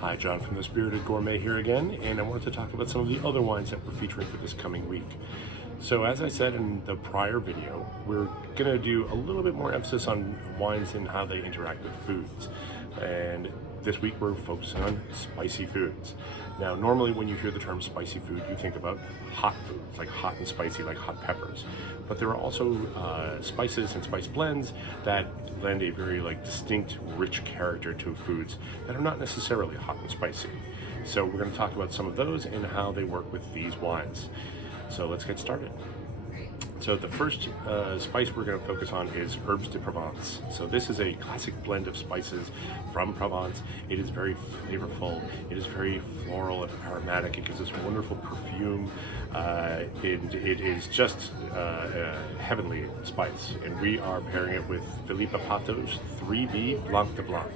Hi, John from The Spirited Gourmet here again, and I wanted to talk about some of the other wines that we're featuring for this coming week. So as I said in the prior video, we're going to do a little bit more emphasis on wines and how they interact with foods. And this week we're focusing on spicy foods. Now, normally when you hear the term spicy food, you think about hot foods, like hot and spicy, like hot peppers. But there are also spices and spice blends that lend a very distinct, rich character to foods that are not necessarily hot and spicy. So we're going to talk about some of those and how they work with these wines. So let's get started. So the first spice we're going to focus on is Herbes de Provence. So this is a classic blend of spices from Provence. It is very flavorful. It is very floral and aromatic. It gives us wonderful perfume. It is just a heavenly spice. And we are pairing it with Philippa Pato's 3B Blanc de Blanc.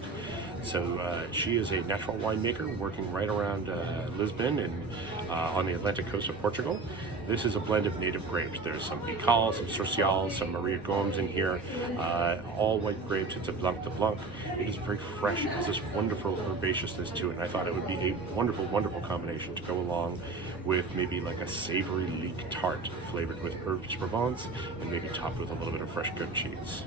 So she is a natural winemaker working right around Lisbon and on the Atlantic coast of Portugal. This is a blend of native grapes. There's some Pical, some Surcial, some Maria Gomes in here, all white grapes. It's a Blanc de Blanc. It is very fresh. It has this wonderful herbaceousness to it, and I thought it would be a wonderful, wonderful combination to go along with maybe like a savory leek tart flavored with Herbes de Provence and maybe topped with a little bit of fresh goat cheese.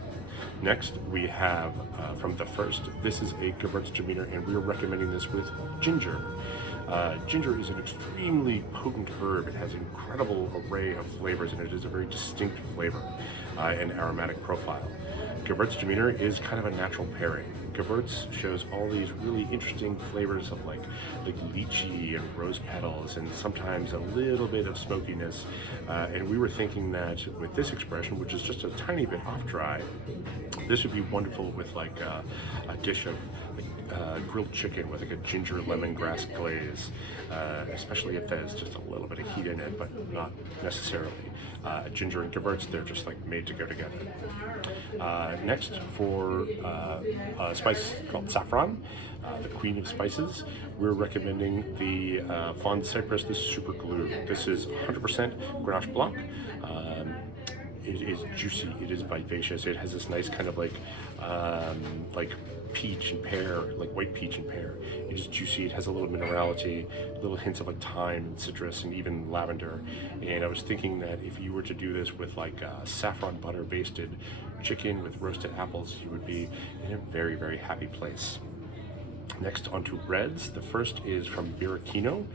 Next, we have from the first, this is a Gewürztraminer, and we're recommending this with ginger. Ginger is an extremely potent herb. It has an incredible array of flavors, and it is a very distinct flavor and aromatic profile. Gewürztraminer is kind of a natural pairing. Gewürz shows all these really interesting flavors of like lychee and rose petals, and sometimes a little bit of smokiness. And we were thinking that with this expression, which is just a tiny bit off dry, this would be wonderful with like a dish of grilled chicken with like a ginger lemongrass glaze, especially if there's just a little bit of heat in it, but not necessarily. Ginger and Gewürz, they're just like made to go together. Next, for a spice called saffron, the queen of spices, we're recommending the Fond Cypress, the Super Glue. This is 100% Grenache Blanc. It is juicy, it is vivacious, it has this nice kind of like peach and pear, like white peach and pear. It is juicy, it has a little minerality, little hints of like thyme and citrus and even lavender. And I was thinking that if you were to do this with like saffron butter basted chicken with roasted apples, you would be in a very, very happy place. Next, onto reds. The first is from Birichino.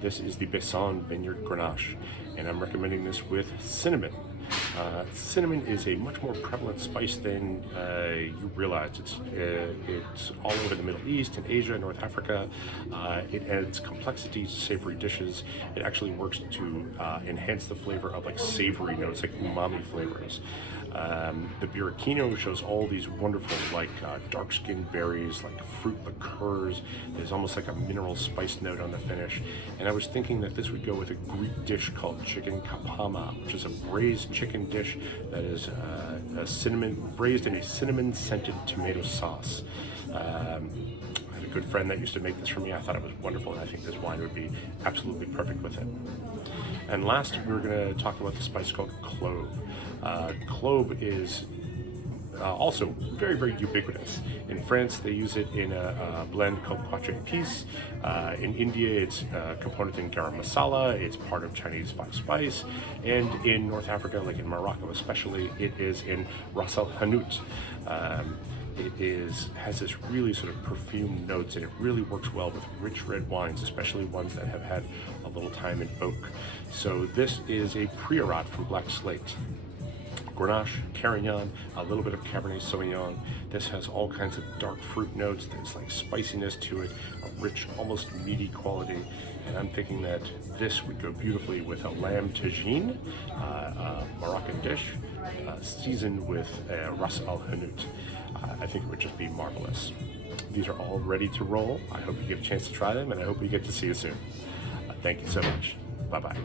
This is the Besson Vineyard Grenache, and I'm recommending this with cinnamon. Cinnamon is a much more prevalent spice than you realize. It's all over the Middle East and Asia, North Africa. It adds complexity to savory dishes. It actually works to enhance the flavor of like savory notes, like umami flavors. The Birichino shows all these wonderful like dark-skinned berries, like fruit liqueurs. There's almost like a mineral spice note on the finish. And I was thinking that this would go with a Greek dish called chicken kapama, which is a braised chicken dish that is braised in a cinnamon-scented tomato sauce. I had a good friend that used to make this for me. I thought it was wonderful, and I think this wine would be absolutely perfect with it. And last, we're going to talk about the spice called clove. Clove is also very, very ubiquitous. In France, they use it in a blend called Quatre Épices. In India, it's a component in garam masala. It's part of Chinese five spice. And in North Africa, like in Morocco especially, it is in Ras el Hanout. It has this really sort of perfumed notes, and it really works well with rich red wines, especially ones that have had a little time in oak. So this is a Priorat from Black Slate. Grenache, Carignan, a little bit of Cabernet Sauvignon. This has all kinds of dark fruit notes. There's like spiciness to it, a rich, almost meaty quality. And I'm thinking that this would go beautifully with a lamb tagine, a Moroccan dish, seasoned with Ras el Hanout. I think it would just be marvelous. These are all ready to roll. I hope you get a chance to try them, and I hope we get to see you soon. Thank you so much. Bye-bye.